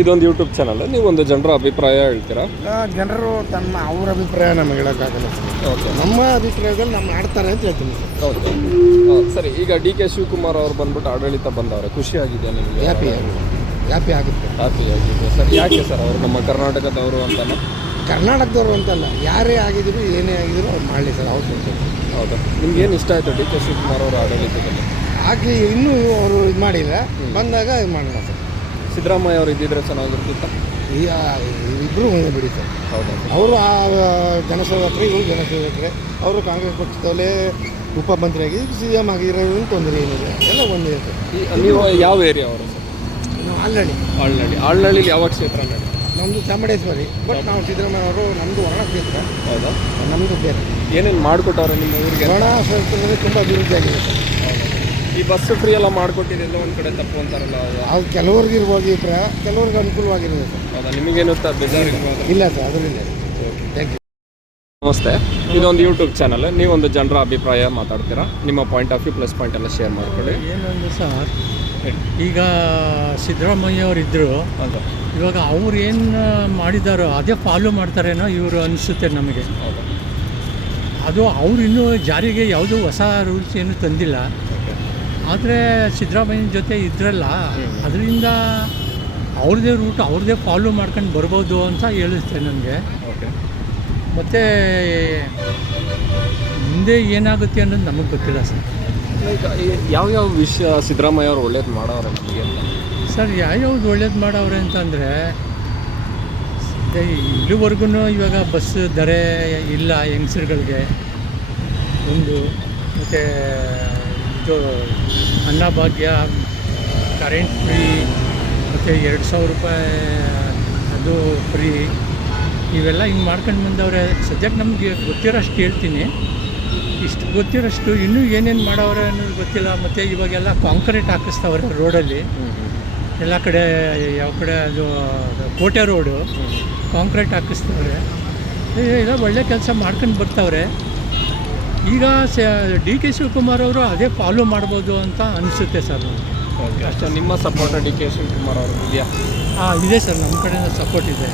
ಇದೊಂದು YouTube channel, ನೀವು ಒಂದು ಜನರ ಅಭಿಪ್ರಾಯ ಹೇಳ್ತೀರಾ? ಜನರು ಅವ್ರ ಅಭಿಪ್ರಾಯ ನಮಗೆ ಹೇಳೋಕ್ಕಾಗಲ್ಲ. ಓಕೆ, ನಮ್ಮ ಅಭಿಪ್ರಾಯದಲ್ಲಿ ನಮ್ಮ ಆಡ್ತಾರೆ ಅಂತ ಹೇಳ್ತೀನಿ ಸರ್. ಓಕೆ ಸರಿ. ಈಗ ಡಿ ಕೆ ಶಿವಕುಮಾರ್ ಅವ್ರು ಬಂದ್ಬಿಟ್ಟು ಆಡಳಿತ ಬಂದವ್ರೆ, ಖುಷಿ ಆಗಿದೆ ನಿಮಗೆ? ಹ್ಯಾಪಿ ಆಗುತ್ತೆ. ಹ್ಯಾಪಿ ಆಗಿದೆ ಸರ್. ಯಾಕೆ ಸರ್ ಅವರು ನಮ್ಮ ಕರ್ನಾಟಕದವರು ಅಂತಲ್ಲ? ಕರ್ನಾಟಕದವರು ಅಂತಲ್ಲ, ಯಾರೇ ಆಗಿದ್ರು ಏನೇ ಆಗಿದ್ರು ಅವ್ರು ಮಾಡಲಿ ಸರ್, ಅವ್ರು ಕೊಡ್ತಾರೆ. ಹೌದಾ? ನಿಮ್ಗೆ ಏನು ಇಷ್ಟ ಆಯಿತು ಡಿ ಕೆ ಶಿವಕುಮಾರ್ ಅವರ ಆಡಳಿತದಲ್ಲಿ? ಹಾಕಿ ಇನ್ನೂ ಅವರು ಇದು ಮಾಡಿಲ್ಲ, ಬಂದಾಗ ಇದು ಮಾಡೋಣ ಸರ್. ಸಿದ್ದರಾಮಯ್ಯ ಅವರು ಇದ್ದಿದ್ರೆ ಚೆನ್ನಾಗಿರ್ತಿತ್ತ? ಈಗ ಇಬ್ಬರು ಬಿಡಿ ಸರ್. ಹೌದಾ? ಅವರು ಆ ಜನಸೇವಕರೇ, ಇವರು ಜನಸೇವಕರೇ. ಅವರು ಕಾಂಗ್ರೆಸ್ ಪಕ್ಷದಲ್ಲೇ ಉಪಮಂತ್ರಿಯಾಗಿ ಸಿ ಎಮ್ ಆಗಿರೋದ್ರಿಂದ ತೊಂದರೆ ಏನಿದೆ, ಎಲ್ಲ ಒಂದೇ ಸರ್. ನೀವು ಯಾವ ಏರಿಯಾ ಅವರು ಸರ್? ನಾವು ಆಲ್ರೆಡಿ ಆಳ್ನಳ್ಳಿಲಿ ಯಾವ ಕ್ಷೇತ್ರ ನಡಿ? ನಮ್ಮದು ಚಾಮುಂಡೇಶ್ವರಿ, ಬಟ್ ನಾವು ಸಿದ್ದರಾಮಯ್ಯ ಅವರು ನಮ್ಮದು ಒಣ ಕ್ಷೇತ್ರ. ಹೌದಾ? ನಮ್ಮದು ಬೇರೆ. ಏನೇನು ಮಾಡಿಕೊಟ್ಟವ್ರೆ ನಿಮ್ಮ ಊರಿಗೆ? ಒಣ ಕ್ಷೇತ್ರದಲ್ಲಿ ತುಂಬ ಅಭಿವೃದ್ಧಿ ಆಗಿದೆ ಸರ್. ಈ ಬಸ್ ಫ್ರೀ ಎಲ್ಲ ಮಾಡಿಕೊಟ್ಟಿದ್ದೆಲ್ಲ ಒಂದು ಕಡೆ ತಪ್ಪು ಅಂತಾರಲ್ಲ, ಅದು ಕೆಲವ್ರಿಗೆ ಇರ್ಬೋದು ಈ ಥರ, ಕೆಲವ್ರಿಗೆ ಅನುಕೂಲವಾಗಿರುತ್ತೆ ಸರ್. ಹೌದಾ? ನಿಮಗೇನು ಬೇಜಾರಿರ್ಬೋದು? ಇಲ್ಲ ಸರ್, ಅದರಿಂದ. Thank you. ನಮಸ್ತೆ, ಇದೊಂದು ಯೂಟ್ಯೂಬ್ ಚಾನಲ್, ನೀವೊಂದು ಜನರ ಅಭಿಪ್ರಾಯ ಮಾತಾಡ್ತೀರಾ? ನಿಮ್ಮ point of view plus point ಎಲ್ಲ ಶೇರ್ ಮಾಡ್ಕೊಳ್ಳಿ. ಏನಂದ್ರೆ ಸರ್, ಈಗ ಸಿದ್ದರಾಮಯ್ಯ ಅವರು ಇದ್ದರು, ಹೌದಾ? ಇವಾಗ ಅವ್ರು ಏನು ಮಾಡಿದಾರೋ ಅದೇ ಫಾಲೋ ಮಾಡ್ತಾರೇನೋ ಇವರು ಅನಿಸುತ್ತೆ ನಮಗೆ. ಹೌದಾ? ಅದು ಅವ್ರು ಇನ್ನೂ ಜಾರಿಗೆ ಯಾವುದೂ ಹೊಸ ರೂಲ್ಸ್ ಏನು ತಂದಿಲ್ಲ. ಆದರೆ ಸಿದ್ದರಾಮಯ್ಯನ ಜೊತೆ ಇದ್ರಲ್ಲ, ಅದರಿಂದ ಅವ್ರದ್ದೇ ರೂಟ್ ಅವ್ರದ್ದೇ ಫಾಲೋ ಮಾಡ್ಕೊಂಡು ಬರ್ಬೋದು ಅಂತ ಹೇಳುತ್ತೆ ನನಗೆ. ಓಕೆ. ಮತ್ತು ಮುಂದೆ ಏನಾಗುತ್ತೆ ಅನ್ನೋದು ನಮಗೆ ಗೊತ್ತಿಲ್ಲ ಸರ್. ಈಗ ಯಾವ್ಯಾವ ವಿಷಯ ಸಿದ್ದರಾಮಯ್ಯ ಅವರು ಒಳ್ಳೇದು ಮಾಡೋರು ನಮಗೆ ಸರ್? ಯಾವ್ಯಾವ್ದು ಒಳ್ಳೇದು ಮಾಡವ್ರೆ ಅಂತಂದರೆ, ಇಲ್ಲಿವರೆಗೂ ಇವಾಗ ಬಸ್ ದರ ಇಲ್ಲ ಹೆಂಗಸರುಗಳಿಗೆ ಒಂದು, ಮತ್ತು ಇದು ಅನ್ನಭಾಗ್ಯ, ಕರೆಂಟ್ ಫ್ರೀ, ಮತ್ತು 2,000 ರೂಪಾಯಿ ಅದು ಫ್ರೀ, ಇವೆಲ್ಲ ಹಿಂಗೆ ಮಾಡ್ಕೊಂಡು ಬಂದವ್ರೆ. ಸದ್ಯಕ್ಕೆ ನಮಗೆ ಗೊತ್ತಿರೋಷ್ಟು ಹೇಳ್ತೀನಿ, ಇಷ್ಟು ಗೊತ್ತಿರೋಷ್ಟು. ಇನ್ನೂ ಏನೇನು ಮಾಡವ್ರೆ ಅನ್ನೋದು ಗೊತ್ತಿಲ್ಲ. ಮತ್ತು ಇವಾಗೆಲ್ಲ ಕಾಂಕ್ರೀಟ್ ಹಾಕಿಸ್ತವ್ರೆ ರೋಡಲ್ಲಿ ಎಲ್ಲ ಕಡೆ. ಯಾವ ಕಡೆ ಅದು ಕೋಟೆ ರೋಡು ಕಾಂಕ್ರೀಟ್ ಹಾಕಿಸ್ತವ್ರೆ. ಎಲ್ಲ ಒಳ್ಳೆ ಕೆಲಸ ಮಾಡ್ಕೊಂಡು ಬರ್ತಾವ್ರೆ. ಈಗ ಡಿ ಕೆ ಶಿವಕುಮಾರ್ ಅವರು ಅದೇ ಫಾಲೋ ಮಾಡ್ಬೋದು ಅಂತ ಅನಿಸುತ್ತೆ ಸರ್ ನನಗೆ. ಓಕೆ, ಅಷ್ಟೇ. ನಿಮ್ಮ ಸಪೋರ್ಟ್ ಡಿ ಕೆ ಶಿವಕುಮಾರ್ ಅವರು ಇದೆಯಾ? ಇದೆ ಸರ್, ನಮ್ಮ ಕಡೆಯಿಂದ ಸಪೋರ್ಟ್ ಇದೆ.